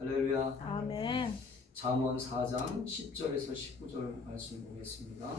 할렐루야. 아멘. 잠언 4장 10절에서 19절 말씀 보겠습니다.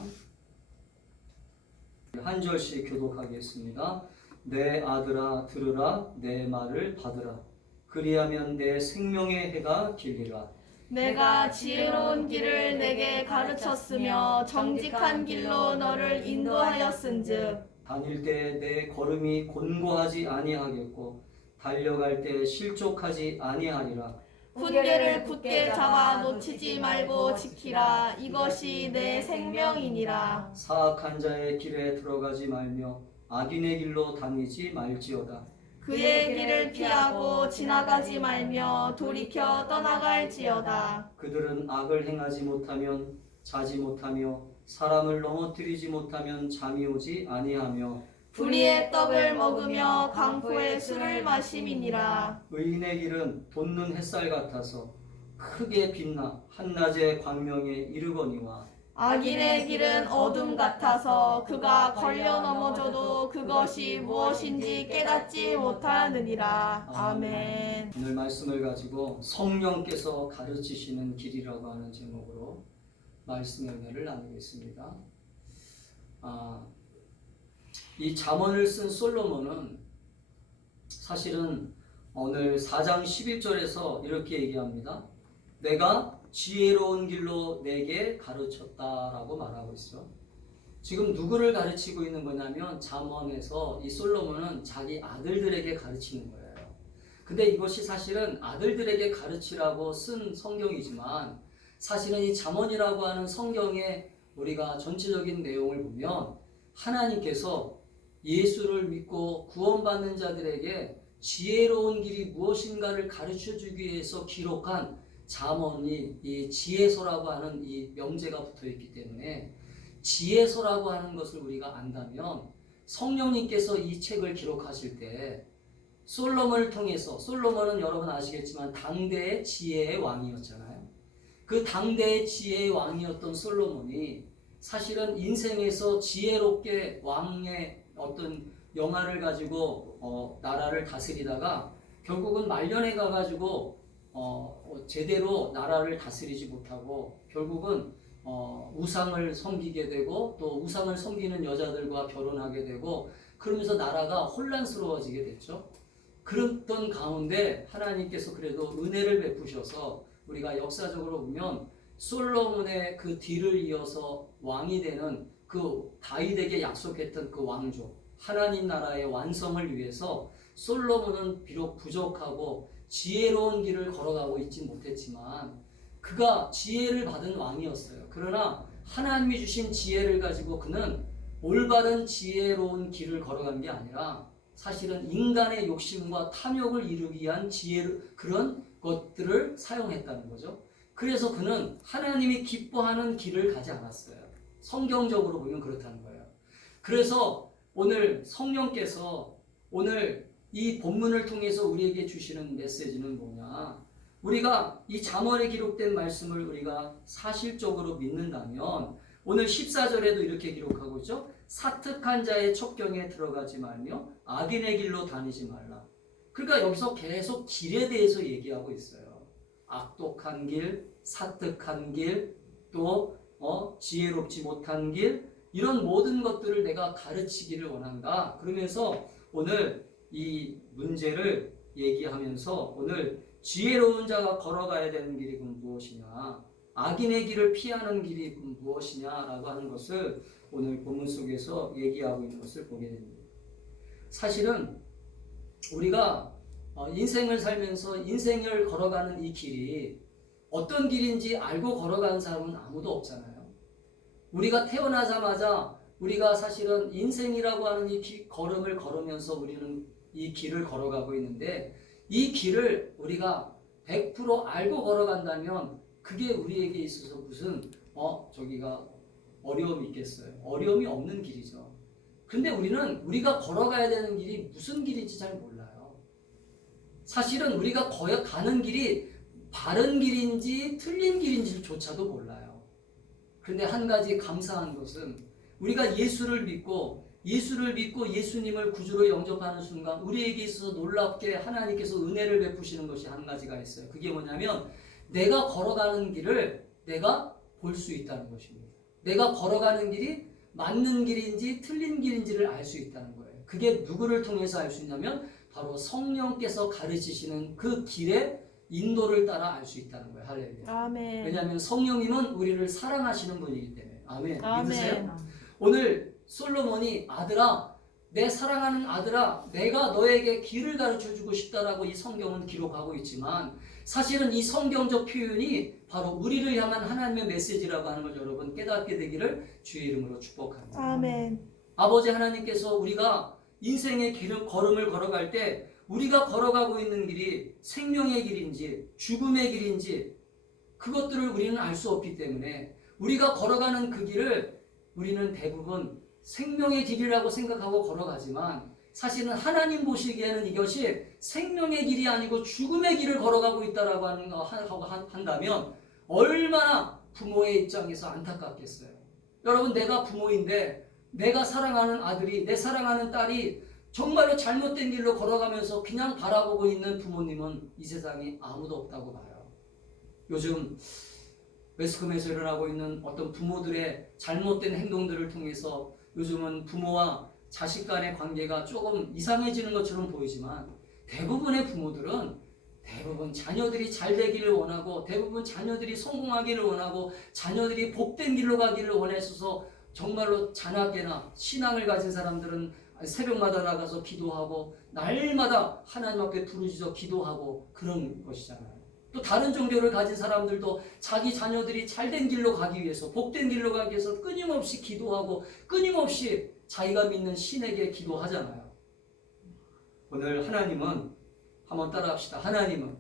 한 절씩 교독하겠습니다. 내 아들아 들으라, 내 말을 받으라. 그리하면 내 생명의 해가 길리라. 내가 지혜로운 길을 내게 가르쳤으며 정직한 길로 너를 인도하였은즉 다닐 때 내 걸음이 곤고하지 아니하겠고 달려갈 때 실족하지 아니하리라. 훈계를 굳게 잡아 놓치지 말고 지키라. 이것이 내 생명이니라. 사악한 자의 길에 들어가지 말며 악인의 길로 다니지 말지어다. 그의 길을 피하고 지나가지 말며 돌이켜 떠나갈지어다. 그들은 악을 행하지 못하면 자지 못하며 사람을 넘어뜨리지 못하면 잠이 오지 아니하며 불의의 떡을 먹으며 강포의 술을 마심이니라. 의인의 길은 돋는 햇살 같아서 크게 빛나 한낮의 광명에 이르거니와 악인의 길은 어둠 같아서 그가 걸려 넘어져도 그것이 무엇인지 깨닫지 못하느니라. 아멘. 오늘 말씀을 가지고 성령께서 가르치시는 길이라고 하는 제목으로 말씀의 은혜를 나누겠습니다. 이 잠언을 쓴 솔로몬은 사실은 오늘 4장 11절에서 이렇게 얘기합니다. 내가 지혜로운 길로 내게 가르쳤다라고 말하고 있어. 지금 누구를 가르치고 있는 거냐면 잠언에서 이 솔로몬은 자기 아들들에게 가르치는 거예요. 근데 이것이 사실은 아들들에게 가르치라고 쓴 성경이지만 사실은 이 잠언이라고 하는 성경의 우리가 전체적인 내용을 보면 하나님께서 예수를 믿고 구원받는 자들에게 지혜로운 길이 무엇인가를 가르쳐주기 위해서 기록한 잠언이 이 지혜서라고 하는 이 명제가 붙어있기 때문에 지혜서라고 하는 것을 우리가 안다면 성령님께서 이 책을 기록하실 때 솔로몬을 통해서, 솔로몬은 여러분 아시겠지만 당대의 지혜의 왕이었잖아요. 그 당대의 지혜의 왕이었던 솔로몬이 사실은 인생에서 지혜롭게 왕의 어떤 영화를 가지고 나라를 다스리다가 결국은 말년에 가가지고 제대로 나라를 다스리지 못하고 결국은 우상을 섬기게 되고 또 우상을 섬기는 여자들과 결혼하게 되고 그러면서 나라가 혼란스러워지게 됐죠. 그랬던 가운데 하나님께서 그래도 은혜를 베푸셔서 우리가 역사적으로 보면 솔로몬의 그 뒤를 이어서 왕이 되는 그 다윗에게 약속했던 그 왕조 하나님 나라의 완성을 위해서 솔로몬은 비록 부족하고 지혜로운 길을 걸어가고 있지 못했지만 그가 지혜를 받은 왕이었어요. 그러나 하나님이 주신 지혜를 가지고 그는 올바른 지혜로운 길을 걸어간 게 아니라 사실은 인간의 욕심과 탐욕을 이루기 위한 지혜를 그런 것들을 사용했다는 거죠. 그래서 그는 하나님이 기뻐하는 길을 가지 않았어요. 성경적으로 보면 그렇다는 거예요. 그래서 오늘 성령께서 오늘 이 본문을 통해서 우리에게 주시는 메시지는 뭐냐? 우리가 이 잠언에 기록된 말씀을 우리가 사실적으로 믿는다면 오늘 14절에도 이렇게 기록하고 있죠. 사특한 자의 첩경에 들어가지 말며 악인의 길로 다니지 말라. 그러니까 여기서 계속 길에 대해서 얘기하고 있어요. 악독한 길, 사특한 길, 또 지혜롭지 못한 길, 이런 모든 것들을 내가 가르치기를 원한다. 그러면서 오늘 이 문제를 얘기하면서 오늘 지혜로운 자가 걸어가야 되는 길이 무엇이냐, 악인의 길을 피하는 길이 무엇이냐라고 하는 것을 오늘 본문 속에서 얘기하고 있는 것을 보게 됩니다. 사실은 우리가 인생을 살면서 인생을 걸어가는 이 길이 어떤 길인지 알고 걸어가는 사람은 아무도 없잖아요. 우리가 태어나자마자 우리가 사실은 인생이라고 하는 이 걸음을 걸으면서 우리는 이 길을 걸어가고 있는데 이 길을 우리가 100% 알고 걸어간다면 그게 우리에게 있어서 무슨 저기가 어려움이 있겠어요? 어려움이 없는 길이죠. 근데 우리는 우리가 걸어가야 되는 길이 무슨 길인지 잘 몰라요. 사실은 우리가 가는 길이 바른 길인지 틀린 길인지조차도 몰라요. 그런데 한 가지 감사한 것은 우리가 예수를 믿고 예수를 믿고 예수님을 구주로 영접하는 순간 우리에게 있어서 놀랍게 하나님께서 은혜를 베푸시는 것이 한 가지가 있어요. 그게 뭐냐면 내가 걸어가는 길을 내가 볼 수 있다는 것입니다. 내가 걸어가는 길이 맞는 길인지 틀린 길인지를 알 수 있다는 거예요. 그게 누구를 통해서 알 수 있냐면 바로 성령께서 가르치시는 그 길의 인도를 따라 알 수 있다는 거예요. 할렐루야. 아멘. 왜냐하면 성령님은 우리를 사랑하시는 분이기 때문에. 아멘. 아멘. 믿으세요? 오늘 솔로몬이 아들아, 내 사랑하는 아들아, 내가 너에게 길을 가르쳐주고 싶다라고 이 성경은 기록하고 있지만 사실은 이 성경적 표현이 바로 우리를 향한 하나님의 메시지라고 하는 걸 여러분 깨닫게 되기를 주의 이름으로 축복합니다. 아멘. 아버지 하나님께서 우리가 인생의 걸음을 걸어갈 때 우리가 걸어가고 있는 길이 생명의 길인지 죽음의 길인지 그것들을 우리는 알 수 없기 때문에 우리가 걸어가는 그 길을 우리는 대부분 생명의 길이라고 생각하고 걸어가지만 사실은 하나님 보시기에는 이것이 생명의 길이 아니고 죽음의 길을 걸어가고 있다라고 한다면 얼마나 부모의 입장에서 안타깝겠어요. 여러분, 내가 부모인데 내가 사랑하는 아들이, 내 사랑하는 딸이 정말로 잘못된 길로 걸어가면서 그냥 바라보고 있는 부모님은 이 세상에 아무도 없다고 봐요. 요즘 매스컴에서 일어나고 있는 어떤 부모들의 잘못된 행동들을 통해서 요즘은 부모와 자식 간의 관계가 조금 이상해지는 것처럼 보이지만 대부분의 부모들은 대부분 자녀들이 잘 되기를 원하고 대부분 자녀들이 성공하기를 원하고 자녀들이 복된 길로 가기를 원했어서 정말로 자나깨나 신앙을 가진 사람들은 새벽마다 나가서 기도하고 날마다 하나님 앞에 부르짖어 기도하고 그런 것이잖아요. 또 다른 종교를 가진 사람들도 자기 자녀들이 잘된 길로 가기 위해서 복된 길로 가기 위해서 끊임없이 기도하고 끊임없이 자기가 믿는 신에게 기도하잖아요. 오늘 하나님은 한번 따라합시다. 하나님은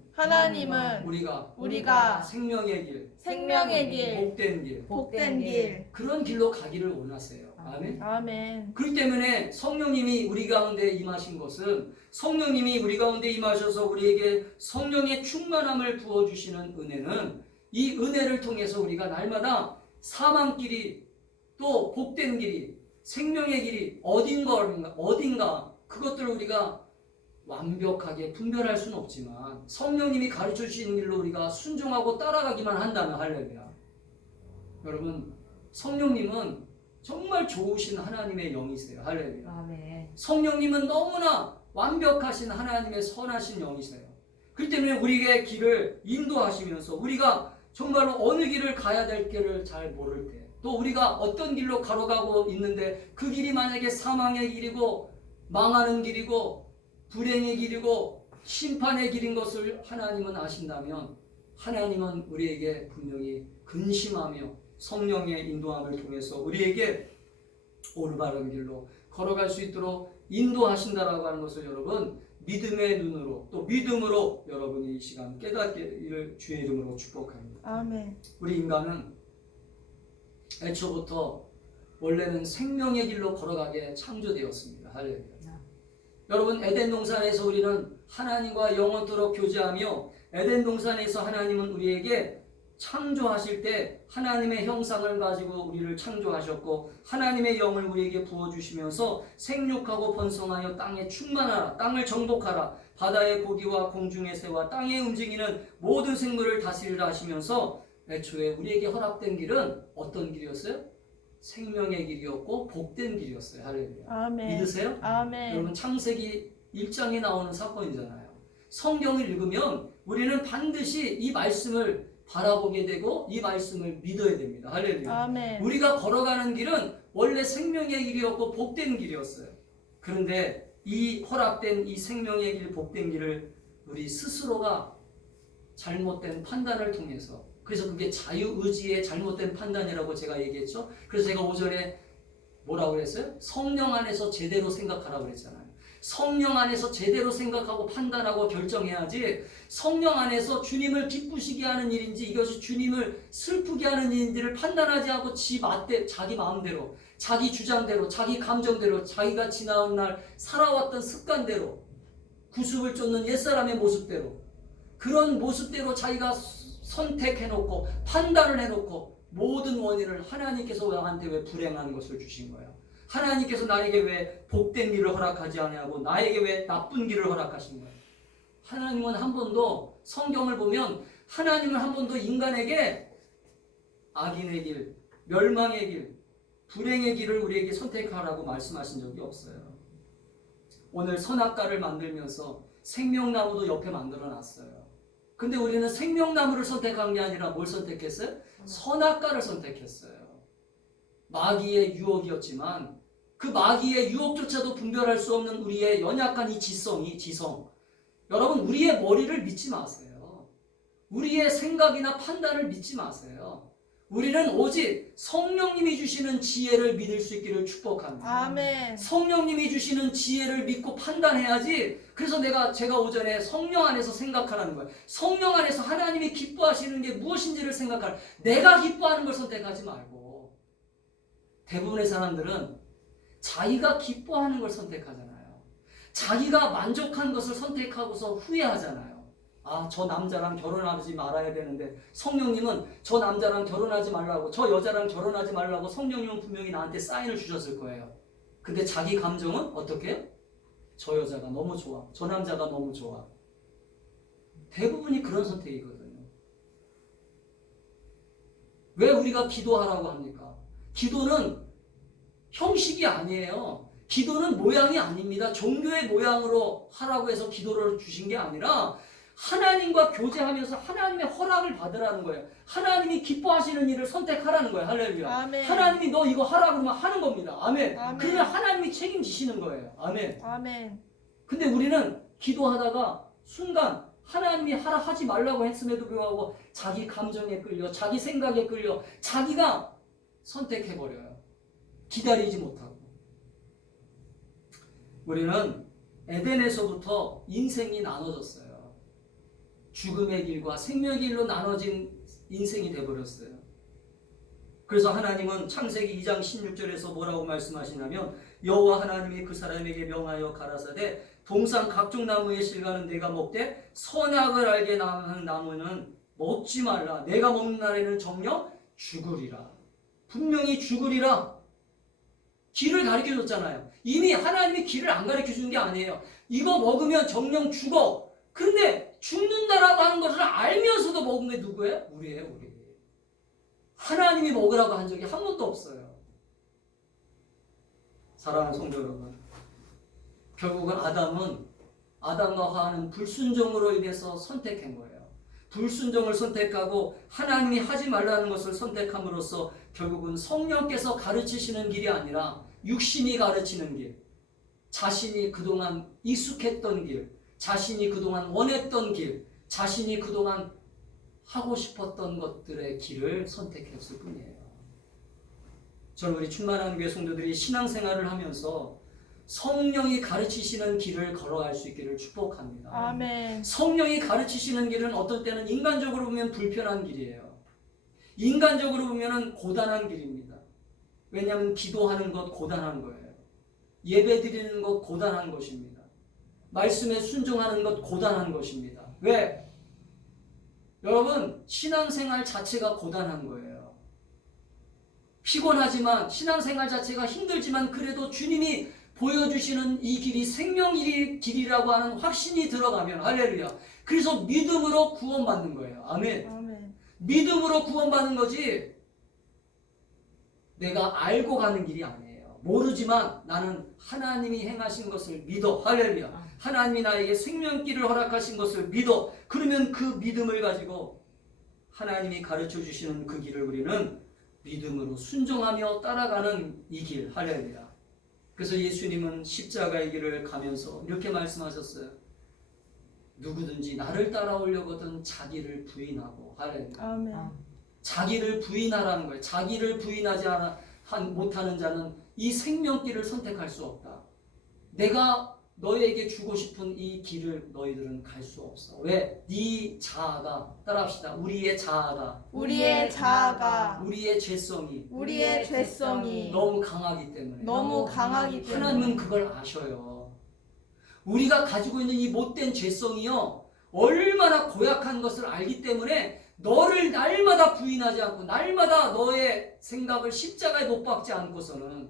우리가 생명의 길, 복된 길, 복된 길. 그런 길로 가기를 원하세요. 아멘. 아멘. 그렇기 때문에 성령님이 우리 가운데 임하신 것은 성령님이 우리 가운데 임하셔서 우리에게 성령의 충만함을 부어주시는 은혜는 이 은혜를 통해서 우리가 날마다 사망길이 또 복된 길이 생명의 길이 어딘가 그것들을 우리가 완벽하게 분별할 수는 없지만 성령님이 가르쳐 주시는 길로 우리가 순종하고 따라가기만 한다면 할렐루야. 여러분, 성령님은 정말 좋으신 하나님의 영이세요. 할렐루야. 아멘. 성령님은 너무나 완벽하신 하나님의 선하신 영이세요. 그렇기 때문에 우리의 길을 인도하시면서 우리가 정말로 어느 길을 가야 될 길을 잘 모를 때 또 우리가 어떤 길로 걸어가고 있는데 그 길이 만약에 사망의 길이고 망하는 길이고 불행의 길이고 심판의 길인 것을 하나님은 아신다면 하나님은 우리에게 분명히 근심하며 성령의 인도함을 통해서 우리에게 올바른 길로 걸어갈 수 있도록 인도하신다라고 하는 것을 여러분 믿음의 눈으로 또 믿음으로 여러분이 이 시간 깨닫기를 주의 이름으로 축복합니다. 아멘. 우리 인간은 애초부터 원래는 생명의 길로 걸어가게 창조되었습니다. 할렐루야. 여러분, 에덴 동산에서 우리는 하나님과 영원토록 교제하며 에덴 동산에서 하나님은 우리에게 창조하실 때 하나님의 형상을 가지고 우리를 창조하셨고 하나님의 영을 우리에게 부어주시면서 생육하고 번성하여 땅에 충만하라, 땅을 정복하라, 바다의 고기와 공중의 새와 땅에 움직이는 모든 생물을 다스리라 하시면서 애초에 우리에게 허락된 길은 어떤 길이었어요? 생명의 길이었고 복된 길이었어요. 할렐루야. 아멘. 믿으세요? 아멘. 여러분, 창세기 1장에 나오는 사건이잖아요. 성경을 읽으면 우리는 반드시 이 말씀을 바라보게 되고 이 말씀을 믿어야 됩니다. 할렐루야. 아멘. 우리가 걸어가는 길은 원래 생명의 길이었고 복된 길이었어요. 그런데 이 허락된 이 생명의 길, 복된 길을 우리 스스로가 잘못된 판단을 통해서, 그래서 그게 자유의지의 잘못된 판단이라고 제가 얘기했죠. 그래서 제가 5절에 뭐라고 그랬어요? 성령 안에서 제대로 생각하라고 그랬잖아요. 성령 안에서 제대로 생각하고 판단하고 결정해야지 성령 안에서 주님을 기쁘시게 하는 일인지 이것이 주님을 슬프게 하는 일인지를 판단하지 않고 자기 마음대로, 자기 주장대로, 자기 감정대로, 자기가 지나온 날 살아왔던 습관대로, 구습을 쫓는 옛사람의 모습대로, 그런 모습대로 자기가 선택해놓고 판단을 해놓고 모든 원인을 하나님께서 나한테 왜 불행한 것을 주신 거야? 하나님께서 나에게 왜 복된 길을 허락하지 않냐고 나에게 왜 나쁜 길을 허락하신 거예요? 하나님은 한 번도 성경을 보면 하나님은 한 번도 인간에게 악인의 길, 멸망의 길, 불행의 길을 우리에게 선택하라고 말씀하신 적이 없어요. 오늘 선악과를 만들면서 생명나무도 옆에 만들어 놨어요. 근데 우리는 생명나무를 선택한 게 아니라 뭘 선택했어요? 선악과를 선택했어요. 마귀의 유혹이었지만 그 마귀의 유혹조차도 분별할 수 없는 우리의 연약한 이 지성. 여러분, 우리의 머리를 믿지 마세요. 우리의 생각이나 판단을 믿지 마세요. 우리는 오직 성령님이 주시는 지혜를 믿을 수 있기를 축복합니다. 아멘. 성령님이 주시는 지혜를 믿고 판단해야지. 그래서 제가 오전에 성령 안에서 생각하라는 거예요. 성령 안에서 하나님이 기뻐하시는 게 무엇인지를 생각하라. 내가 기뻐하는 걸 선택하지 말고. 대부분의 사람들은 자기가 기뻐하는 걸 선택하잖아요. 자기가 만족한 것을 선택하고서 후회하잖아요. 아, 저 남자랑 결혼하지 말아야 되는데 성령님은 저 남자랑 결혼하지 말라고, 저 여자랑 결혼하지 말라고 성령님은 분명히 나한테 사인을 주셨을 거예요. 근데 자기 감정은 어떻게 해요? 저 여자가 너무 좋아, 저 남자가 너무 좋아. 대부분이 그런 선택이거든요. 왜 우리가 기도하라고 합니까? 기도는 형식이 아니에요. 기도는 모양이 아닙니다. 종교의 모양으로 하라고 해서 기도를 주신 게 아니라 하나님과 교제하면서 하나님의 허락을 받으라는 거예요. 하나님이 기뻐하시는 일을 선택하라는 거예요. 할렐루야. 아멘. 하나님이 너 이거 하라 그러면 하는 겁니다. 아멘. 아멘. 그러면 하나님이 책임지시는 거예요. 아멘. 아멘. 근데 우리는 기도하다가 순간 하나님이 하라 하지 말라고 했음에도 불구하고 자기 감정에 끌려, 자기 생각에 끌려, 자기가 선택해버려요. 기다리지 못하고. 우리는 에덴에서부터 인생이 나눠졌어요. 죽음의 길과 생명의 길로 나눠진 인생이 되어버렸어요. 그래서 하나님은 창세기 2장 16절에서 뭐라고 말씀하시냐면 여호와 하나님이 그 사람에게 명하여 가라사대 동산 각종 나무의 실과는 내가 먹되 선악을 알게 하는 나무는 먹지 말라. 내가 먹는 날에는 정녕 죽으리라. 분명히 죽으리라. 길을 가르쳐줬잖아요. 이미 하나님이 길을 안 가르쳐주는 게 아니에요. 이거 먹으면 정녕 죽어. 근데 죽는다라고 하는 것을 알면서도 먹은 게 누구예요? 우리예요, 우리. 하나님이 먹으라고 한 적이 한 번도 없어요. 사랑하는 성도 여러분, 결국은 아담과 하와는 불순종으로 인해서 선택한 거예요. 불순종을 선택하고 하나님이 하지 말라는 것을 선택함으로써 결국은 성령께서 가르치시는 길이 아니라 육신이 가르치는 길, 자신이 그동안 익숙했던 길, 자신이 그동안 원했던 길, 자신이 그동안 하고 싶었던 것들의 길을 선택했을 뿐이에요. 저는 우리 충만한 교회 성도들이 신앙생활을 하면서 성령이 가르치시는 길을 걸어갈 수 있기를 축복합니다. 아멘. 성령이 가르치시는 길은 어떨 때는 인간적으로 보면 불편한 길이에요. 인간적으로 보면 고단한 길입니다. 왜냐하면 기도하는 것 고단한 거예요. 예배 드리는 것 고단한 것입니다. 말씀에 순종하는 것 고단한 것입니다. 왜? 여러분, 신앙생활 자체가 고단한 거예요. 피곤하지만, 신앙생활 자체가 힘들지만 그래도 주님이 보여주시는 이 길이 생명의 길이라고 하는 확신이 들어가면, 할렐루야, 그래서 믿음으로 구원받는 거예요. 아멘. 아멘. 믿음으로 구원받는 거지 내가 알고 가는 길이 아니에요. 모르지만 나는 하나님이 행하신 것을 믿어. 할렐루야. 하나님이 나에게 생명길을 허락하신 것을 믿어. 그러면 그 믿음을 가지고 하나님이 가르쳐 주시는 그 길을 우리는 믿음으로 순종하며 따라가는 이 길. 할렐루야. 그래서 예수님은 십자가의 길을 가면서 이렇게 말씀하셨어요. 누구든지 나를 따라오려거든 자기를 부인하고. 할렐루야. 아멘. 자기를 부인하라는 거예요. 자기를 부인하지 못하는 자는 이 생명길을 선택할 수 없다. 내가 너에게 주고 싶은 이 길을 너희들은 갈 수 없어. 왜? 네 자아가, 따라합시다. 우리의 자아가, 우리의 자아가, 우리의 죄성이 우리의 죄성이 너무 강하기 때문에. 너무 강하기 때문에 하나님은 그걸 아셔요. 우리가 가지고 있는 이 못된 죄성이요, 얼마나 고약한 것을 알기 때문에 너를 날마다 부인하지 않고 날마다 너의 생각을 십자가에 못 박지 않고서는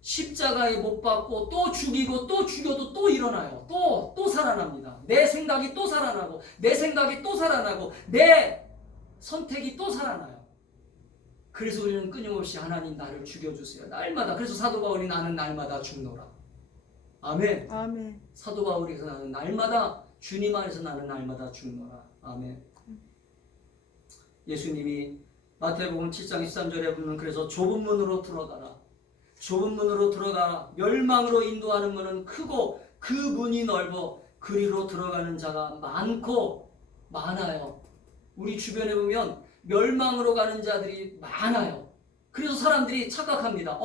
십자가에 못 박고 또 죽이고 또 죽여도 또 일어나요. 또 살아납니다. 내 생각이 또 살아나고 내 생각이 또 살아나고 내 선택이 또 살아나요. 그래서 우리는 끊임없이 하나님 나를 죽여주세요. 날마다. 그래서 사도 바울이 나는 날마다 죽노라. 아멘. 아멘. 사도 바울에서 나는 날마다 주님 안에서 나는 날마다 죽노라. 아멘. 예수님이 마태복음 7장 13절에 보면 그래서 좁은 문으로 들어가라. 좁은 문으로 들어가라. 멸망으로 인도하는 문은 크고 그 문이 넓어 그리로 들어가는 자가 많고 많아요. 우리 주변에 보면 멸망으로 가는 자들이 많아요. 그래서 사람들이 착각합니다.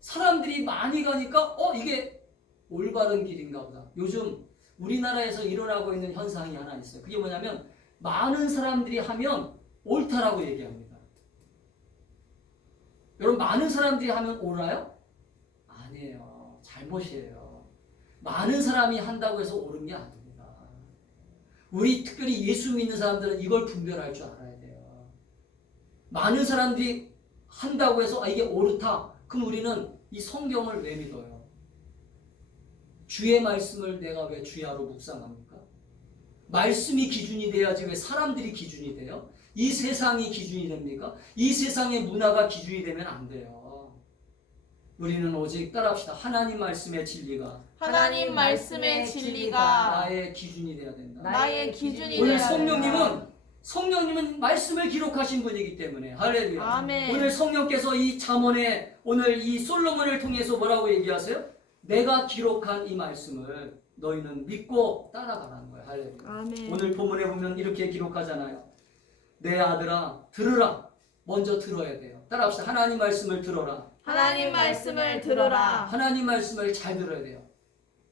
사람들이 많이 가니까 이게 올바른 길인가 보다. 요즘 우리나라에서 일어나고 있는 현상이 하나 있어요. 그게 뭐냐면 많은 사람들이 하면 옳다라고 얘기합니다. 여러분, 많은 사람들이 하면 옳아요? 아니에요. 잘못이에요. 많은 사람이 한다고 해서 옳은 게 아닙니다. 우리 특별히 예수 믿는 사람들은 이걸 분별할 줄 알아야 돼요. 많은 사람들이 한다고 해서 이게 옳다. 그럼 우리는 이 성경을 왜 믿어요? 주의 말씀을 내가 왜 주야로 묵상합니까? 말씀이 기준이 돼야지 왜 사람들이 기준이 돼요? 이 세상이 기준이 됩니까? 이 세상의 문화가 기준이 되면 안 돼요. 우리는 오직 따라합시다. 하나님 말씀의 진리가 하나님 말씀의 진리가 나의 기준이 돼야 된다. 나의 기준이 오늘 되어야 된다. 성령님은 말씀을 기록하신 분이기 때문에 할렐루야. 아멘. 오늘 성령께서 이 잠언에 오늘 이 솔로몬을 통해서 뭐라고 얘기하세요? 내가 기록한 이 말씀을 너희는 믿고 따라가라는 거예요. 할렐루야. 아멘. 오늘 본문에 보면 이렇게 기록하잖아요. 내 아들아 들으라. 먼저 들어야 돼요. 따라합시다. 하나님 말씀을 들어라. 하나님 말씀을 들으라. 하나님 말씀을 잘 들어야 돼요.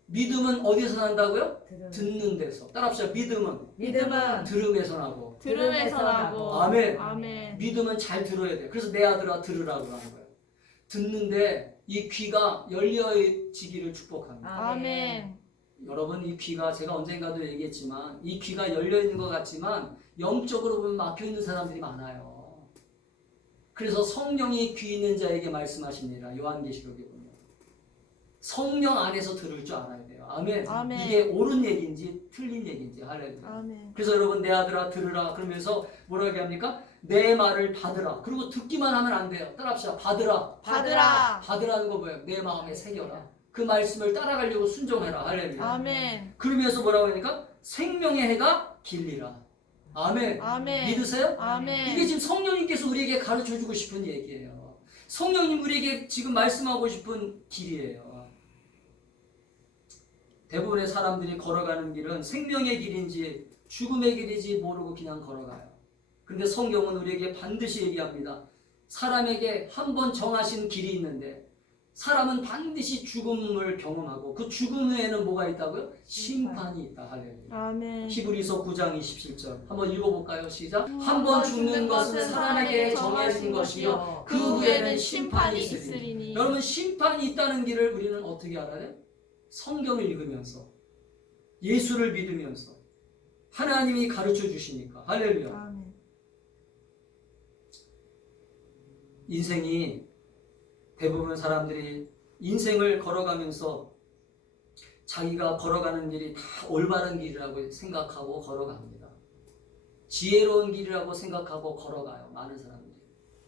믿음은 어디서 난다고요? 듣는 데서. 따라합시다. 믿음은 들음에서 나고. 들음에서 나고. 아멘. 아멘. 믿음은 잘 들어야 돼요. 그래서 내 아들아 들으라고 하는 거예요. 듣는데 이 귀가 열려지기를 축복합니다. 아멘. 여러분, 이 귀가 제가 언젠가도 얘기했지만 이 귀가 열려 있는 것 같지만 영적으로 보면 막혀 있는 사람들이 많아요. 그래서 성령이 귀 있는 자에게 말씀하십니다. 요한계시록에 보면 성령 안에서 들을 줄 알아야 돼요. 아멘. 아멘. 이게 옳은 얘기인지 틀린 얘기인지. 할렐루야. 아멘. 그래서 여러분, 내 아들아 들으라 그러면서 뭐라고 얘기합니까? 내 말을 받으라. 그리고 듣기만 하면 안 돼요. 따라합시다. 받으라. 받으라. 받으라는 거 뭐예요? 내 마음에 새겨라. 그 말씀을 따라가려고 순종해라. 할렐루야. 아멘. 그러면서 뭐라고 하니까 생명의 해가 길리라. 아멘. 아멘. 믿으세요? 아멘. 이게 지금 성령님께서 우리에게 가르쳐주고 싶은 얘기예요. 성령님 우리에게 지금 말씀하고 싶은 길이에요. 대부분의 사람들이 걸어가는 길은 생명의 길인지 죽음의 길인지 모르고 그냥 걸어가요. 그런데 성경은 우리에게 반드시 얘기합니다. 사람에게 한 번 정하신 길이 있는데 사람은 반드시 죽음을 경험하고 그 죽음 후에는 뭐가 있다고요? 심판이 있다. 할렐루야. 아멘. 히브리서 9장 27절 한번 읽어볼까요? 시작. 한 번 죽는 것은 사람에게 정해진 것이요 그 후에는 심판이 있으리니. 여러분, 심판이 있다는 길을 우리는 어떻게 알아요? 성경을 읽으면서 예수를 믿으면서 하나님이 가르쳐 주시니까. 할렐루야. 아멘. 인생이 대부분 사람들이 인생을 걸어가면서 자기가 걸어가는 길이 다 올바른 길이라고 생각하고 걸어갑니다. 지혜로운 길이라고 생각하고 걸어가요. 많은 사람들이.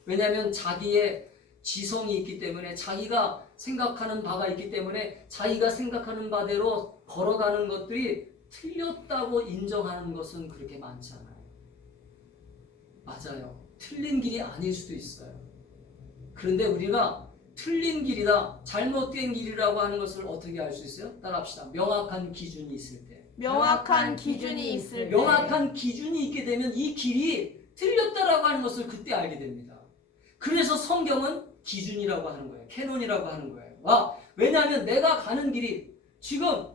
왜냐하면 자기의 지성이 있기 때문에, 자기가 생각하는 바가 있기 때문에 자기가 생각하는 바대로 걸어가는 것들이 틀렸다고 인정하는 것은 그렇게 많지 않아요. 맞아요. 틀린 길이 아닐 수도 있어요. 그런데 우리가 틀린 길이다, 잘못된 길이라고 하는 것을 어떻게 알 수 있어요? 따라합시다. 명확한 기준이 있을 때. 명확한 기준이 있을 때. 명확한 기준이 있게 되면 이 길이 틀렸다라고 하는 것을 그때 알게 됩니다. 그래서 성경은 기준이라고 하는 거예요. 캐논이라고 하는 거예요. 왜냐하면 내가 가는 길이 지금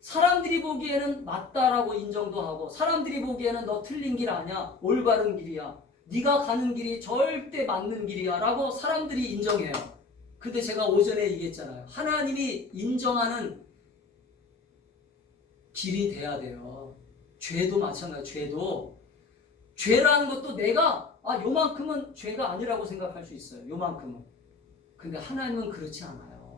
사람들이 보기에는 맞다라고 인정도 하고, 사람들이 보기에는 너 틀린 길 아니야, 올바른 길이야, 네가 가는 길이 절대 맞는 길이야 라고 사람들이 인정해요. 근데 제가 오전에 얘기했잖아요. 하나님이 인정하는 길이 돼야 돼요. 죄도 마찬가지예요. 죄라는 것도 내가 요만큼은 죄가 아니라고 생각할 수 있어요. 요만큼은. 근데 하나님은 그렇지 않아요.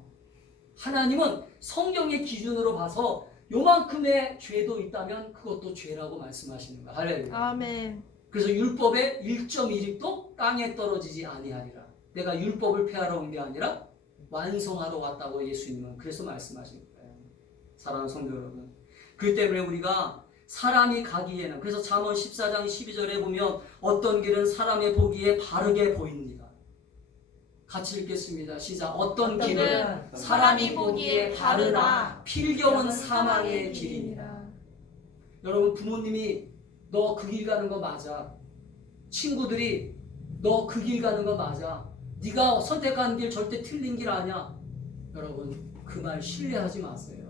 하나님은 성경의 기준으로 봐서 요만큼의 죄도 있다면 그것도 죄라고 말씀하시는 거야. 할렐루야. 아멘. 그래서 율법의 1.1입도 땅에 떨어지지 아니하리라. 내가 율법을 폐하러 온 게 아니라 완성하러 왔다고 예수님은 그래서 말씀하신 거예요. 사랑하는 성도 여러분. 그 때문에 우리가 사람이 가기에는, 그래서 잠언 14장 12절에 보면 어떤 길은 사람의 보기에 바르게 보입니다. 같이 읽겠습니다. 시작. 어떤 길은 사람이 보기에 바르나 필경은 사망의 길이니라. 여러분, 부모님이 너 그 길 가는 거 맞아. 친구들이 너 그 길 가는 거 맞아. 네가 선택한 길 절대 틀린 길 아니야. 여러분, 그 말 신뢰하지 마세요.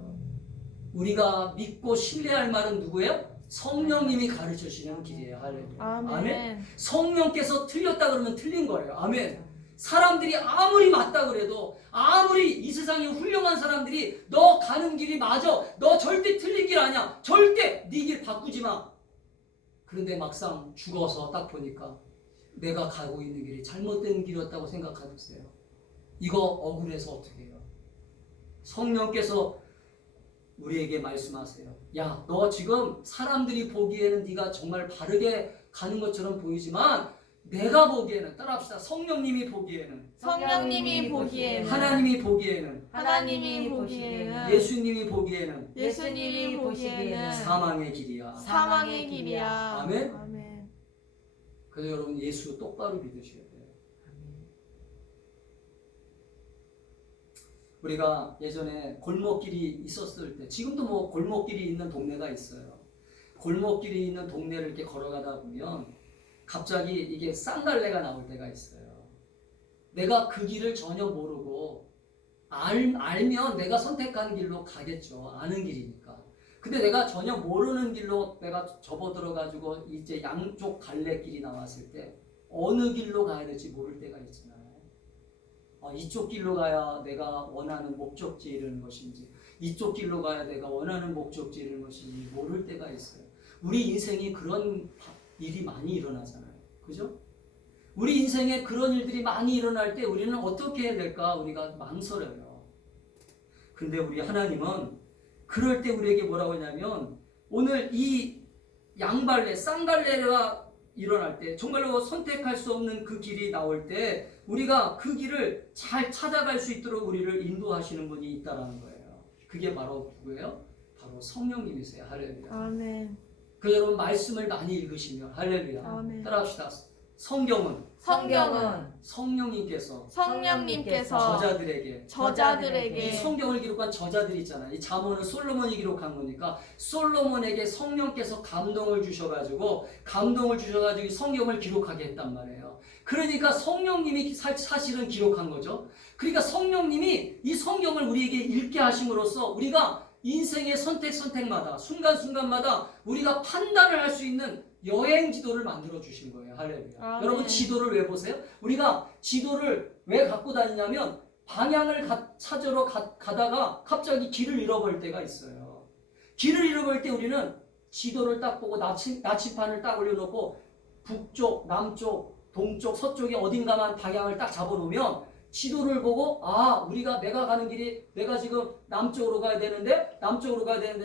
우리가 믿고 신뢰할 말은 누구예요? 성령님이 가르쳐 주시는 길이에요. 할렐루야. 아멘. 성령께서 틀렸다 그러면 틀린 거예요. 아멘. 사람들이 아무리 맞다 그래도, 아무리 이 세상에 훌륭한 사람들이 너 가는 길이 맞아, 너 절대 틀린 길 아니야, 절대 네 길 바꾸지 마. 그런데 막상 죽어서 딱 보니까 내가 가고 있는 길이 잘못된 길이었다고 생각하세요. 이거 억울해서 어떻게 해요? 성령께서 우리에게 말씀하세요. 야, 너 지금 사람들이 보기에는 네가 정말 바르게 가는 것처럼 보이지만 내가 보기에는, 따라합시다. 성령님이 보기에는, 성령님이 보기에는, 하나님이 보기에는, 하나님이 보기에는, 예수님이 보기에는 예수님이 보기에는 사망의 길이야. 사망의 길이야. 아멘. 아멘. 그래서 여러분, 예수 똑바로 믿으셔야 돼요. 우리가 예전에 골목길이 있었을 때, 지금도 뭐 골목길이 있는 동네가 있어요. 골목길이 있는 동네를 이렇게 걸어가다 보면 갑자기 이게 쌍갈래가 나올 때가 있어요. 내가 그 길을 전혀 모르고 알면 내가 선택한 길로 가겠죠. 아는 길이니까. 근데 내가 전혀 모르는 길로 내가 접어들어가지고 이제 양쪽 갈래길이 나왔을 때 어느 길로 가야 될지 모를 때가 있잖아요. 이쪽 길로 가야 내가 원하는 목적지에 이르는 것인지, 이쪽 길로 가야 내가 원하는 목적지에 이르는 것인지 모를 때가 있어요. 우리 인생이 그런 일이 많이 일어나잖아요. 그죠? 우리 인생에 그런 일들이 많이 일어날 때 우리는 어떻게 해야 될까? 우리가 망설여요. 근데 우리 하나님은 그럴 때 우리에게 뭐라고 하냐면, 오늘 이 양발레, 쌍갈래가 일어날 때, 정말로 선택할 수 없는 그 길이 나올 때 우리가 그 길을 잘 찾아갈 수 있도록 우리를 인도하시는 분이 있다라는 거예요. 그게 바로 누구예요? 바로 성령님이세요. 할렐루야. 아멘. 그래서 여러분, 말씀을 많이 읽으시면, 할렐루야. 아멘. 따라합시다. 성경은 성령님께서 저자들에게 이 성경을 기록한 저자들이 있잖아요. 이 잠언은 솔로몬이 기록한 거니까 솔로몬에게 성령께서 감동을 주셔가지고 이 성경을 기록하게 했단 말이에요. 그러니까 성령님이 사실은 기록한 거죠. 그러니까 성령님이 이 성경을 우리에게 읽게 하심으로써 우리가 인생의 선택마다, 순간순간마다 우리가 판단을 할 수 있는 여행 지도를 만들어 주신 거예요. 할렐루야. 아멘. 여러분, 지도를 왜 보세요? 우리가 지도를 왜 갖고 다니냐면 방향을 찾으러 가다가 갑자기 길을 잃어버릴 때가 있어요. 길을 잃어버릴 때 우리는 지도를 딱 보고 나침판을 딱 올려놓고 북쪽, 남쪽, 동쪽, 서쪽에 어딘가만 방향을 딱 잡아놓으면 지도를 보고, 내가 가는 길이, 내가 지금 남쪽으로 가야 되는데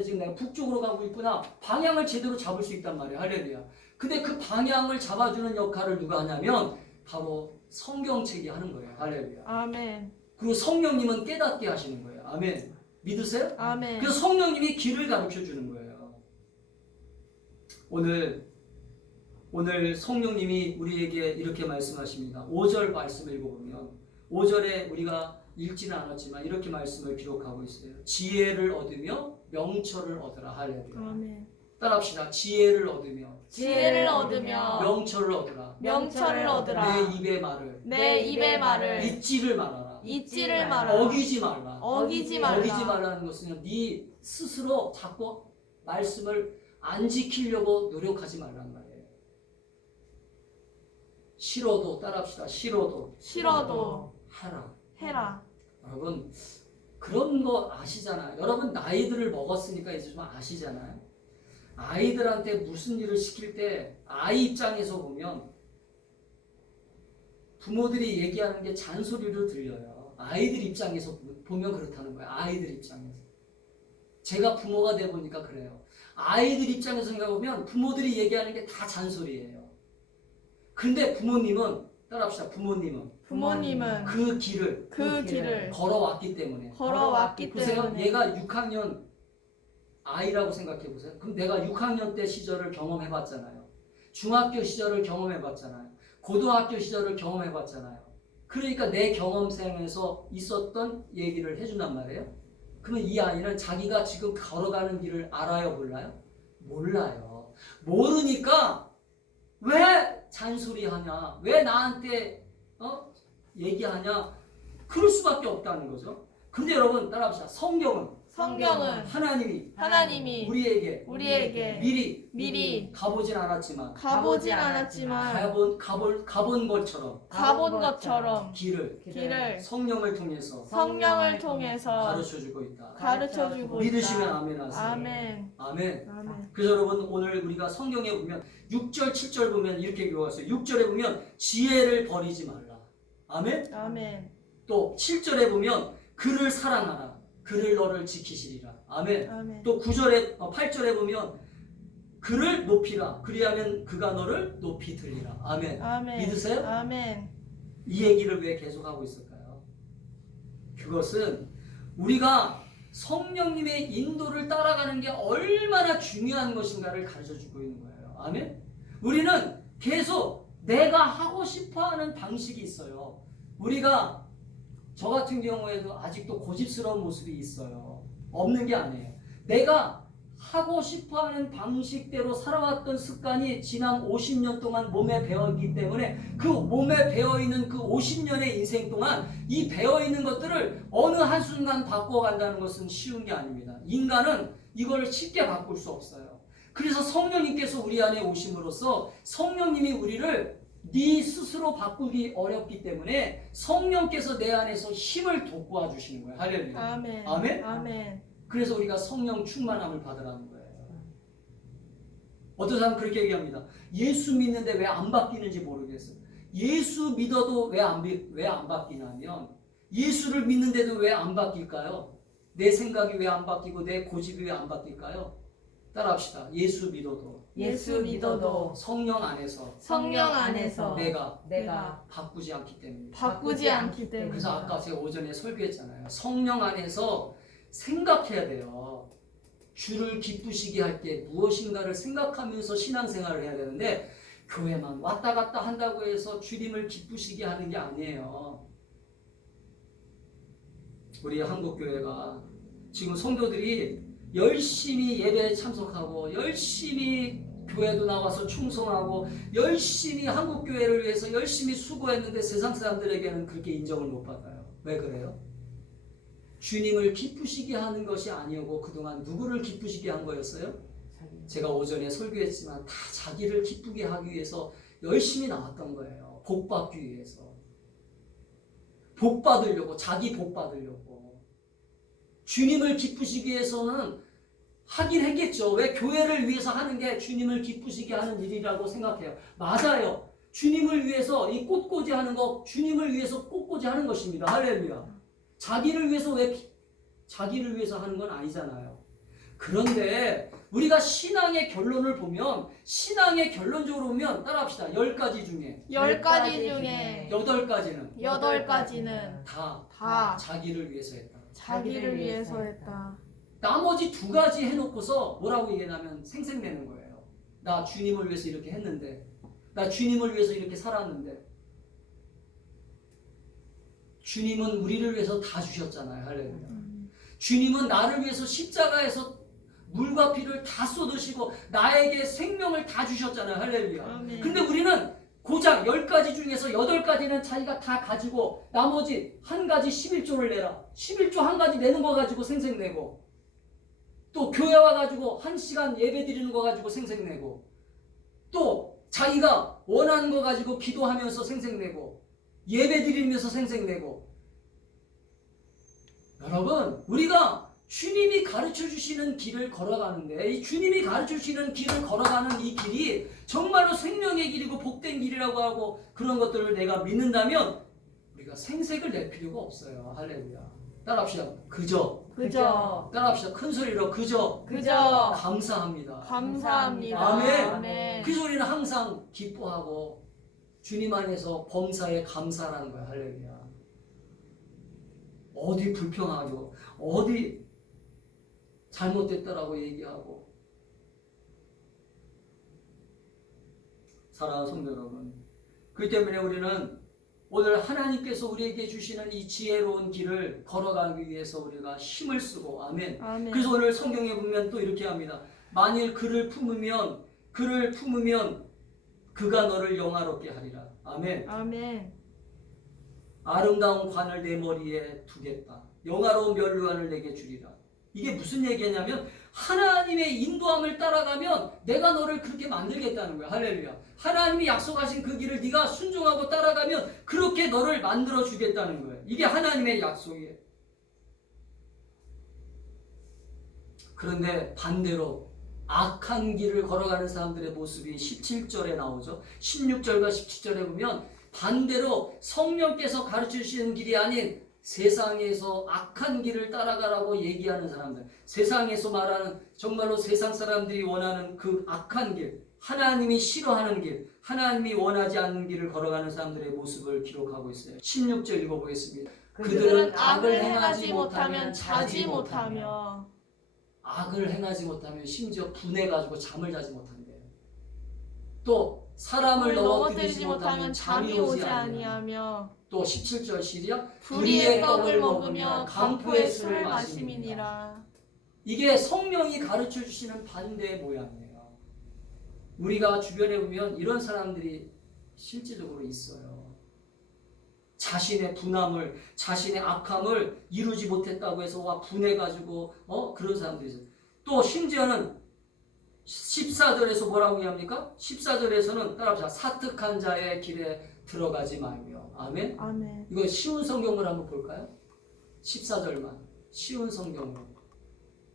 지금 내가 북쪽으로 가고 있구나. 방향을 제대로 잡을 수 있단 말이에요. 할렐루야. 근데 그 방향을 잡아주는 역할을 누가 하냐면 바로 성경책이 하는 거예요. 할렐루야. 아멘. 그리고 성령님은 깨닫게 하시는 거예요. 아멘. 믿으세요? 아멘. 그래서 성령님이 길을 가르쳐 주는 거예요. 오늘 성령님이 우리에게 이렇게 말씀하십니다. 5절 말씀 읽어보면 5절에 우리가 읽지는 않았지만 이렇게 말씀을 기록하고 있어요. 지혜를 얻으며 명철을 얻으라. 할렐루야. 아멘. 따라합시다. 지혜를 얻으며 명철을 얻으라. 내 입의 말을 잊지를 말아라. 어기지 말라는 것은 네 스스로 자꾸 말씀을 안 지키려고 노력하지 말란 말이에요. 싫어도, 따라합시다. 싫어도 해라. 여러분, 그런 거 아시잖아요. 여러분, 나이들을 먹었으니까 이제 좀 아시잖아요. 아이들한테 무슨 일을 시킬 때 아이 입장에서 보면 부모들이 얘기하는 게 잔소리로 들려요. 아이들 입장에서 보면 그렇다는 거예요. 아이들 입장에서. 제가 부모가 돼 보니까 그래요. 아이들 입장에서 생각해보면 부모들이 얘기하는 게 다 잔소리예요. 근데 부모님은 따라합시다. 부모님은 그 길을 그 길을 걸어왔기 때문에. 걸어왔기 보세요. 때문에 얘가 6학년 아이라고 생각해 보세요. 그럼 내가 6학년 때 시절을 경험해 봤잖아요. 중학교 시절을 경험해 봤잖아요. 고등학교 시절을 경험해 봤잖아요. 그러니까 내 경험생에서 있었던 얘기를 해준단 말이에요. 그러면 이 아이는 자기가 지금 걸어가는 길을 알아요, 몰라요? 몰라요. 모르니까 왜 잔소리하냐? 왜 나한테 얘기하냐? 그럴 수밖에 없다는 거죠. 근데 여러분 따라합시다. 성경은 성경은 하나님이 우리에게 미리 가보진 않았지만 가보진 않았지만 가본 것처럼 가본 것처럼 길을 성령을 통해서 성령을 통해서 가르쳐주고 있다. 가르쳐주고 믿으시면 있다. 아멘 하세요. 아멘. 아멘. 아멘. 그래서 여러분 오늘 우리가 성경에 보면 6절 7절 보면 이렇게 교화했어요. 6절에 보면 지혜를 버리지 말라. 아멘. 아멘. 또 7절에 보면 그를 사랑하라. 그를 너를 지키시리라. 아멘. 아멘. 또 8절에 보면 그를 높이라. 그리하면 그가 너를 높이 들리라. 아멘. 아멘. 믿으세요? 아멘. 이 얘기를 왜 계속하고 있을까요? 그것은 우리가 성령님의 인도를 따라가는 게 얼마나 중요한 것인가를 가르쳐주고 있는 거예요. 아멘. 우리는 계속 내가 하고 싶어하는 방식이 있어요. 우리가 저 같은 경우에도 아직도 고집스러운 모습이 있어요. 없는 게 아니에요. 내가 하고 싶어하는 방식대로 살아왔던 습관이 지난 50년 동안 몸에 배어있기 때문에 그 몸에 배어있는 그 50년의 인생 동안 이 배어있는 것들을 어느 한순간 바꿔간다는 것은 쉬운 게 아닙니다. 인간은 이걸 쉽게 바꿀 수 없어요. 그래서 성령님께서 우리 안에 오심으로써 성령님이 우리를 네 스스로 바꾸기 어렵기 때문에 성령께서 내 안에서 힘을 돋구어 주시는 거예요. 할렐루야. 아멘. 아멘? 아멘. 그래서 우리가 성령 충만함을 받으라는 거예요. 어떤 사람은 그렇게 얘기합니다. 예수 믿는데 왜 안 바뀌는지 모르겠어요. 예수 믿어도 왜 안 바뀌냐면 예수를 믿는데도 왜 안 바뀔까요? 내 생각이 왜 안 바뀌고 내 고집이 왜 안 바뀔까요? 따라합시다. 예수 믿어도 성령 안에서 내가 바꾸지 않기 때문입니다. 바꾸지 않기 때문에. 그래서 아까 제가 오전에 설교했잖아요. 성령 안에서 생각해야 돼요. 주를 기쁘시게 할 때 무엇인가를 생각하면서 신앙생활을 해야 되는데 교회만 왔다 갔다 한다고 해서 주님을 기쁘시게 하는 게 아니에요. 우리 한국교회가 지금 성도들이 열심히 예배에 참석하고 열심히 교회도 나와서 충성하고 열심히 한국교회를 위해서 열심히 수고했는데 세상 사람들에게는 그렇게 인정을 못 받아요. 왜 그래요? 주님을 기쁘시게 하는 것이 아니었고 그동안 누구를 기쁘시게 한 거였어요? 제가 오전에 설교했지만 다 자기를 기쁘게 하기 위해서 열심히 나왔던 거예요. 복 받기 위해서. 복 받으려고, 자기 복 받으려고. 주님을 기쁘시기 위해서는 하긴 했겠죠. 왜? 교회를 위해서 하는 게 주님을 기쁘시게 하는 일이라고 생각해요. 맞아요. 주님을 위해서 이 꽃꽂이 하는 거 주님을 위해서 꽃꽂이 하는 것입니다. 할렐루야. 자기를 위해서 하는 건 아니잖아요. 그런데 우리가 신앙의 결론을 보면 신앙의 결론적으로 보면 따라합시다. 10가지 중에 8가지는 다 자기를 위해서 했다. 자기를 위해서 했다. 나머지 2가지 해놓고서 뭐라고 얘기하냐면 생색내는 거예요. 나 주님을 위해서 이렇게 했는데, 나 주님을 위해서 이렇게 살았는데, 주님은 우리를 위해서 다 주셨잖아요. 할렐루야. 주님은 나를 위해서 십자가에서 물과 피를 다 쏟으시고 나에게 생명을 다 주셨잖아요. 할렐루야. 아멘. 근데 우리는 고작 10가지 중에서 8가지는 자기가 다 가지고 나머지 1가지 11조를 내라. 11조 1가지 내는 거 가지고 생색내고 또 교회 와가지고 1시간 예배 드리는 거 가지고 생색내고 또 자기가 원하는 거 가지고 기도하면서 생색내고 예배 드리면서 생색내고. 여러분, 우리가 주님이 가르쳐 주시는 길을 걸어가는데 이 주님이 가르쳐 주시는 길을 걸어가는 이 길이 정말로 생명의 길이고 복된 길이라고 하고 그런 것들을 내가 믿는다면 우리가 우리가 생색을 낼 필요가 없어요. 할렐루야. 따라합시다. 그저. 그저 따라합시다. 큰 소리로 그저. 그저 감사합니다. 감사합니다. 아멘. 아멘. 그 소리는 항상 기뻐하고 주님 안에서 범사에 감사라는 거야. 할렐루야. 어디 불평하고 어디 잘못됐다라고 얘기하고. 사랑하는 성도 여러분, 그렇기 때문에 우리는 오늘 하나님께서 우리에게 주시는 이 지혜로운 길을 걸어가기 위해서 우리가 힘을 쓰고, 아멘. 아멘. 그래서 오늘 성경에 보면 또 이렇게 합니다. 만일 그를 품으면 그가 너를 영화롭게 하리라. 아멘. 아멘. 아름다운 관을 내 머리에 두겠다. 영화로운 면류관을 내게 주리라. 이게 무슨 얘기냐면 하나님의 인도함을 따라가면 내가 너를 그렇게 만들겠다는 거야. 할렐루야. 하나님이 약속하신 그 길을 네가 순종하고 따라가면 그렇게 너를 만들어 주겠다는 거예요. 이게 하나님의 약속이에요. 그런데 반대로 악한 길을 걸어가는 사람들의 모습이 17절에 나오죠. 16절과 17절에 보면 반대로 성령께서 가르쳐 주시는 길이 아닌 세상에서 악한 길을 따라가라고 얘기하는 사람들, 세상에서 말하는 정말로 세상 사람들이 원하는 그 악한 길, 하나님이 싫어하는 길, 하나님이 원하지 않는 길을 걸어가는 사람들의 모습을 기록하고 있어요. 16절 읽어보겠습니다. 그들은 악을 행하지 못하면 자지 못하며 악을 행하지 못하면 심지어 분해가지고 잠을 자지 못한대요. 또 사람을 넘어뜨리지 못하면 잠이 오지 아니하며 또 17절 시리아 불의의 떡을 먹으며 강포의 술을 마심이니라. 이게 성령이 가르쳐 주시는 반대의 모양이에요. 우리가 주변에 보면 이런 사람들이 실제적으로 있어요. 자신의 분함을, 자신의 악함을 이루지 못했다고 해서 와 분해가지고 그런 사람들이 있어요. 또 심지어는 14절에서 뭐라고 얘기합니까? 14절에서는 따라합시다. 사특한 자의 길에 들어가지 말며. 아멘. 아멘. 이거 쉬운 성경을 한번 볼까요? 14절만. 쉬운 성경으로.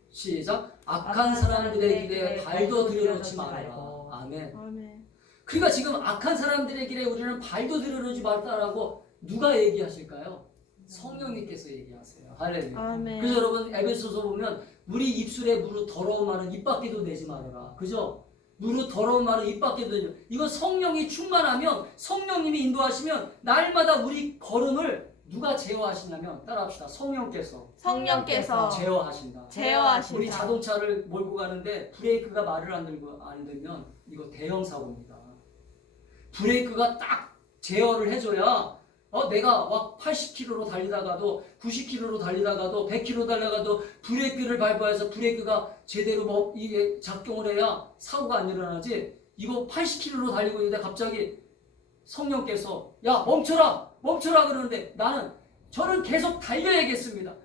시작. 악한 사람들의 길에 발도 들여놓지 말아라. 아멘. 아멘. 그러니까 지금 악한 사람들의 길에 우리는 발도 들여놓지 말라라고 누가 얘기하실까요? 성령님께서 얘기하세요. 할렐루야. 아멘. 그래서 여러분 에베소서 보면 우리 입술에 무릇 더러운 말은 입 밖에도 내지 말아라. 그죠? 무릇 더러운 말은 입 밖에도 내지 말아라. 이거 성령이 충만하면 성령님이 인도하시면 날마다 우리 걸음을 누가 제어하시냐면 따라합시다. 성령께서 제어하신다. 제어하신다. 우리 자동차를 몰고 가는데 브레이크가 말을 안 들면 이거 대형 사고입니다. 브레이크가 딱 제어를 해줘야 내가 막 80km로 달리다가도 90km로 달리다가도 100km 달려가도 브레이크를 밟아서 브레이크가 제대로 이게 작동을 해야 사고가 안 일어나지. 이거 80km로 달리고 있는데 갑자기 성령께서 야 멈춰라 그러는데 저는 계속 달려야겠습니다.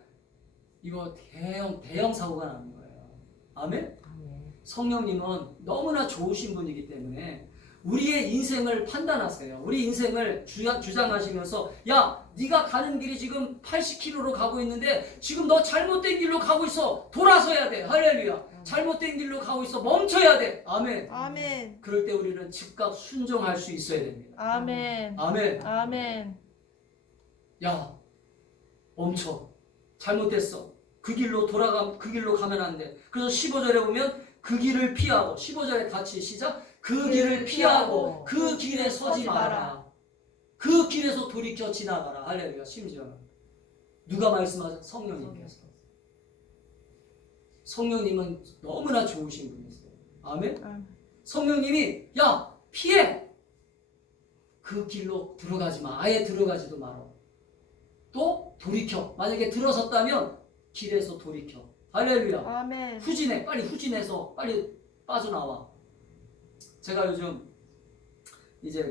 이거 대형 사고가 나는 거예요. 아멘? 성령님은 너무나 좋으신 분이기 때문에 우리의 인생을 판단하세요. 우리 인생을 주장하시면서 야 네가 가는 길이 지금 80km로 가고 있는데 지금 너 잘못된 길로 가고 있어. 돌아서야 돼. 할렐루야. 잘못된 길로 가고 있어. 멈춰야 돼. 아멘. 아멘. 그럴 때 우리는 즉각 순종할 수 있어야 됩니다. 아멘. 아멘. 아멘. 야 멈춰. 잘못됐어. 그 길로 가면 안 돼. 그래서 15절에 보면 그 길을 피하고 15절에 같이 시작. 그 길을 피하고 그 길에 서지 마라. 그 길에서 돌이켜 지나가라. 할렐루야. 심지어는 누가 말씀하죠? 성령님께서. 성령님은 너무나 좋으신 분이세요. 아멘? 성령님이 야 피해. 그 길로 들어가지 마. 아예 들어가지도 마라. 또 돌이켜. 만약에 들어섰다면 길에서 돌이켜. 할렐루야. 아멘. 후진해. 빨리 후진해서 빨리 빠져나와. 제가 요즘 이제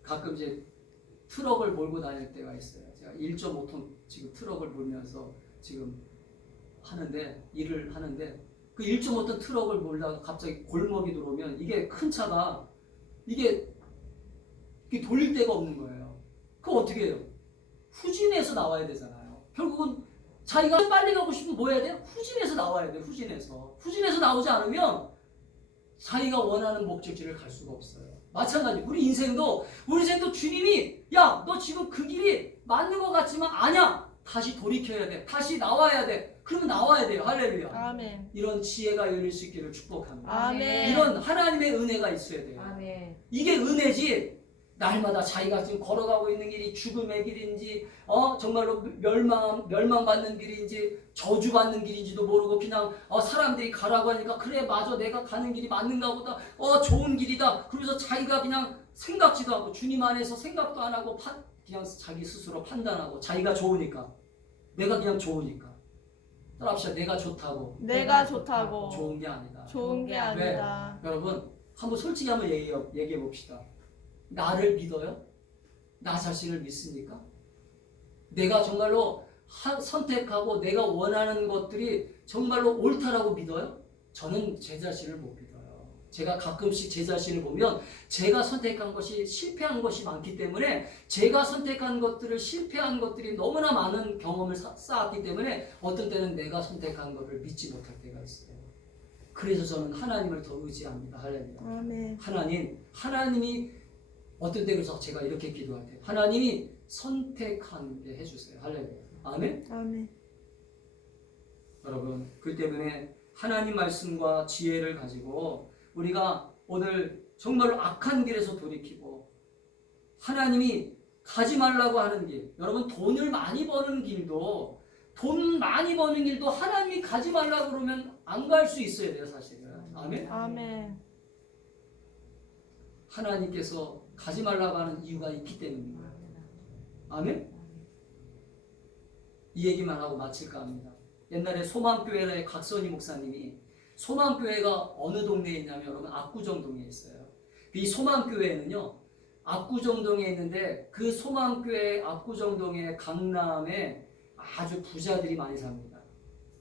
가끔 이제 트럭을 몰고 다닐 때가 있어요. 제가 1.5톤 지금 트럭을 몰면서 지금 일을 하는데 그 1.5톤 트럭을 몰다가 갑자기 골목이 들어오면 이게 큰 차가 이게 돌릴 데가 없는 거예요. 그거 어떻게 해요? 후진해서 나와야 되잖아요. 결국은 자기가 빨리 가고 싶으면 뭐 해야 돼요? 후진해서 나와야 돼요. 후진해서 나오지 않으면 자기가 원하는 목적지를 갈 수가 없어요. 마찬가지. 우리 인생도 주님이 야, 너 지금 그 길이 맞는 것 같지만 아니야. 다시 돌이켜야 돼. 다시 나와야 돼. 그러면 나와야 돼요. 할렐루야. 아멘. 이런 지혜가 열릴 수 있기를 축복합니다. 아멘. 이런 하나님의 은혜가 있어야 돼요. 아멘. 이게 은혜지. 날마다 자기가 지금 걸어가고 있는 길이 죽음의 길인지 정말로 멸망받는 길인지 저주받는 길인지도 모르고 그냥 사람들이 가라고 하니까 그래 맞아 내가 가는 길이 맞는가 보다 좋은 길이다 그러면서 자기가 그냥 생각지도 않고 주님 안에서 생각도 안 하고 그냥 자기 스스로 판단하고 자기가 좋으니까 내가 그냥 좋으니까 따라합시다. 내가 좋다고 내가 좋다고 좋은 게 아니다. 좋은 게 아니다. 여러분 한번 솔직히 한번 얘기해 봅시다. 나를 믿어요? 나 자신을 믿습니까? 내가 정말로 선택하고 내가 원하는 것들이 정말로 옳다라고 믿어요? 저는 제 자신을 못 믿어요. 제가 가끔씩 제 자신을 보면 제가 선택한 것이 실패한 것이 많기 때문에 제가 선택한 것들을 실패한 것들이 너무나 많은 경험을 쌓았기 때문에 어떤 때는 내가 선택한 것을 믿지 못할 때가 있어요. 그래서 저는 하나님을 더 의지합니다. 할렐루야. 아멘. 하나님이 어떤 때 그래서 제가 이렇게 기도할 때 하나님이 선택하게 해주세요. 할렐루야. 아멘. 아멘. 여러분 그 때문에 하나님 말씀과 지혜를 가지고 우리가 오늘 정말로 악한 길에서 돌이키고 하나님이 가지 말라고 하는 길, 여러분 돈을 많이 버는 길도 하나님이 가지 말라고 그러면 안 갈 수 있어야 돼요. 사실은. 아멘. 아멘. 하나님께서 가지 말라고 하는 이유가 있기 때문입니다. 아멘? 이 얘기만 하고 마칠까 합니다. 옛날에 소망교회의 각선희 목사님이 소망교회가 어느 동네에 있냐면 여러분 압구정동에 있어요. 이 소망교회는요 압구정동에 있는데 그 소망교회 압구정동의 강남에 아주 부자들이 많이 삽니다.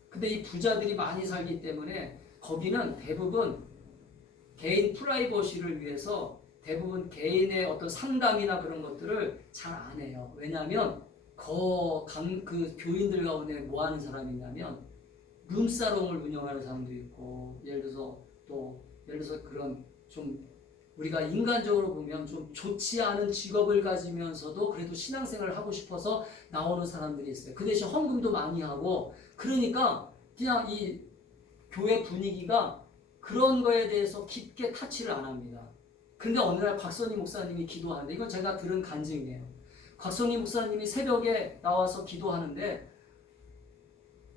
근데 이 부자들이 많이 살기 때문에 거기는 대부분 개인 프라이버시를 위해서 대부분 개인의 어떤 상담이나 그런 것들을 잘 안 해요. 왜냐하면 그 교인들 가운데 뭐 하는 사람이 있냐면 룸사롱을 운영하는 사람도 있고 예를 들어서 그런 좀 우리가 인간적으로 보면 좀 좋지 않은 직업을 가지면서도 그래도 신앙생활을 하고 싶어서 나오는 사람들이 있어요. 그 대신 헌금도 많이 하고 그러니까 그냥 이 교회 분위기가 그런 거에 대해서 깊게 타치를 안 합니다. 근데 어느 날 곽선희 목사님이 기도하는데 이건 제가 들은 간증이에요. 곽선희 목사님이 새벽에 나와서 기도하는데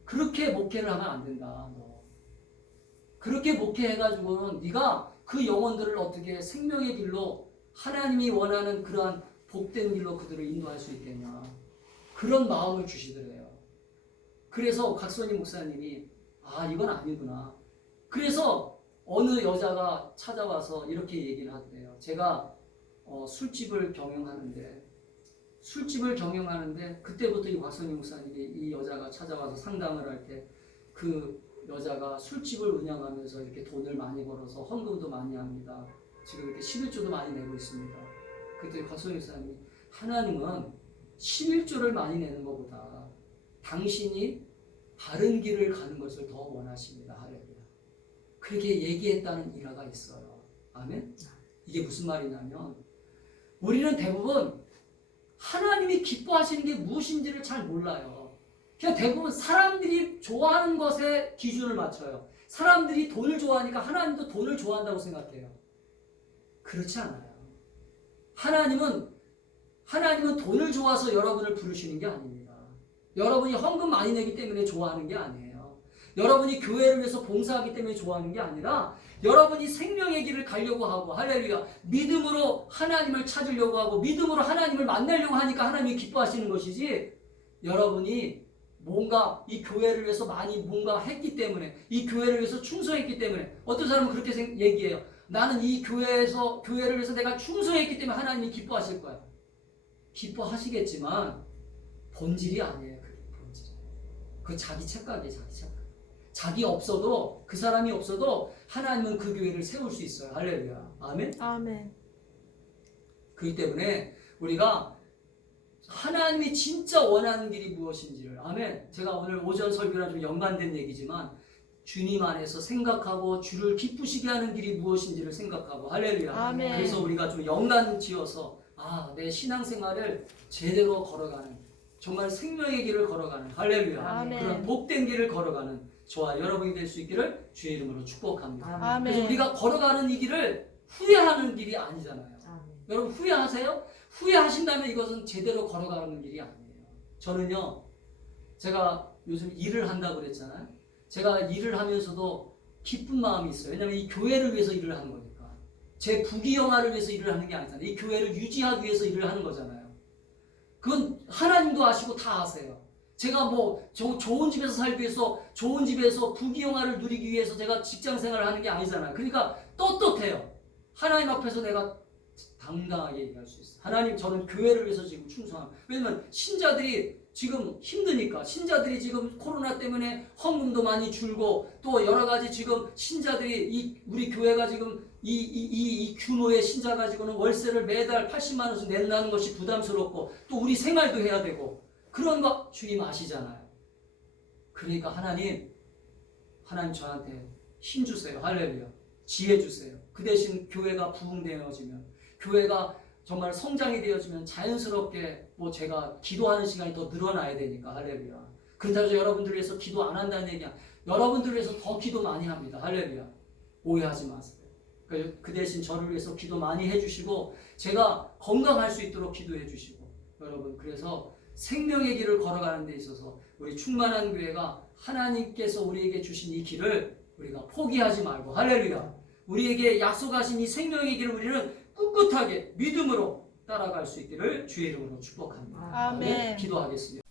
그렇게 목회를 하면 안 된다. 너. 그렇게 목회해가지고는 네가 그 영혼들을 어떻게 생명의 길로 하나님이 원하는 그러한 복된 길로 그들을 인도할 수 있겠냐. 그런 마음을 주시더래요. 그래서 곽선희 목사님이 이건 아니구나. 그래서 어느 여자가 찾아와서 이렇게 얘기를 하더래요. 제가 술집을 경영하는데 그때부터 이 곽선희 목사님이 이 여자가 찾아와서 상담을 할 때 그 여자가 술집을 운영하면서 이렇게 돈을 많이 벌어서 헌금도 많이 합니다. 지금 이렇게 11조도 많이 내고 있습니다. 그때 곽선희 목사님이 하나님은 11조를 많이 내는 것보다 당신이 바른 길을 가는 것을 더 원하십니다. 할렐루야. 그렇게 얘기했다는 일화가 있어요. 아멘? 이게 무슨 말이냐면 우리는 대부분 하나님이 기뻐하시는 게 무엇인지를 잘 몰라요. 그냥 대부분 사람들이 좋아하는 것에 기준을 맞춰요. 사람들이 돈을 좋아하니까 하나님도 돈을 좋아한다고 생각해요. 그렇지 않아요. 하나님은 돈을 좋아서 여러분을 부르시는 게 아닙니다. 여러분이 헌금 많이 내기 때문에 좋아하는 게 아니에요. 여러분이 교회를 위해서 봉사하기 때문에 좋아하는 게 아니라 여러분이 생명의 길을 가려고 하고 할렐루야 믿음으로 하나님을 찾으려고 하고 믿음으로 하나님을 만나려고 하니까 하나님이 기뻐하시는 것이지 여러분이 뭔가 이 교회를 위해서 많이 뭔가 했기 때문에 이 교회를 위해서 충성했기 때문에 어떤 사람은 그렇게 얘기해요. 나는 이 교회를 위해서 내가 충성했기 때문에 하나님이 기뻐하실 거야. 기뻐하시겠지만 본질이 아니에요. 그게 본질이에요. 그 자기 착각이에요. 자기 착각. 자기 없어도 그 사람이 없어도 하나님은 그 교회를 세울 수 있어요. 할렐루야. 아멘. 아멘. 그렇기 때문에 우리가 하나님이 진짜 원하는 길이 무엇인지를 아멘. 제가 오늘 오전 설교랑 좀 연관된 얘기지만 주님 안에서 생각하고 주를 기쁘시게 하는 길이 무엇인지를 생각하고 할렐루야. 아멘. 그래서 우리가 좀 연관 지어서 내 신앙생활을 제대로 걸어가는 정말 생명의 길을 걸어가는 할렐루야. 아멘. 그런 복된 길을 걸어가는 저와 여러분이 될 수 있기를 주의 이름으로 축복합니다. 아멘. 그래서 우리가 걸어가는 이 길을 후회하는 길이 아니잖아요. 아멘. 여러분 후회하세요? 후회하신다면 이것은 제대로 걸어가는 길이 아니에요. 저는요, 제가 요즘 일을 한다고 그랬잖아요. 제가 일을 하면서도 기쁜 마음이 있어요. 왜냐하면 이 교회를 위해서 일을 하는 거니까. 제 부귀영화를 위해서 일을 하는 게 아니잖아요. 이 교회를 유지하기 위해서 일을 하는 거잖아요. 그건 하나님도 아시고 다 아세요. 제가 뭐 좋은 집에서 살기 위해서, 좋은 집에서 부귀영화를 누리기 위해서 제가 직장 생활을 하는 게 아니잖아요. 그러니까 떳떳해요. 하나님 앞에서 내가 당당하게 얘기할 수 있어요. 하나님, 저는 교회를 위해서 지금 충성합니다. 왜냐면 신자들이 지금 힘드니까, 신자들이 지금 코로나 때문에 헌금도 많이 줄고 또 여러 가지 지금 신자들이 우리 교회가 지금 이 규모의 신자 가지고는 월세를 매달 80만 원씩 낸다는 것이 부담스럽고 또 우리 생활도 해야 되고 그런 거 주님 아시잖아요. 그러니까 하나님 저한테 힘 주세요. 할렐루야. 지혜 주세요. 그 대신 교회가 부흥되어지면, 교회가 정말 성장이 되어지면 자연스럽게 제가 기도하는 시간이 더 늘어나야 되니까 할렐루야. 그렇다고 해서 여러분들을 위해서 기도 안 한다는 얘기야. 여러분들을 위해서 더 기도 많이 합니다. 할렐루야. 오해하지 마세요. 그 대신 저를 위해서 기도 많이 해주시고 제가 건강할 수 있도록 기도해 주시고, 여러분, 그래서 생명의 길을 걸어가는 데 있어서 우리 충만한 교회가 하나님께서 우리에게 주신 이 길을 우리가 포기하지 말고 할렐루야. 우리에게 약속하신 이 생명의 길을 우리는 꿋꿋하게 믿음으로 따라갈 수 있기를 주의 이름으로 축복합니다. 아멘. 기도하겠습니다.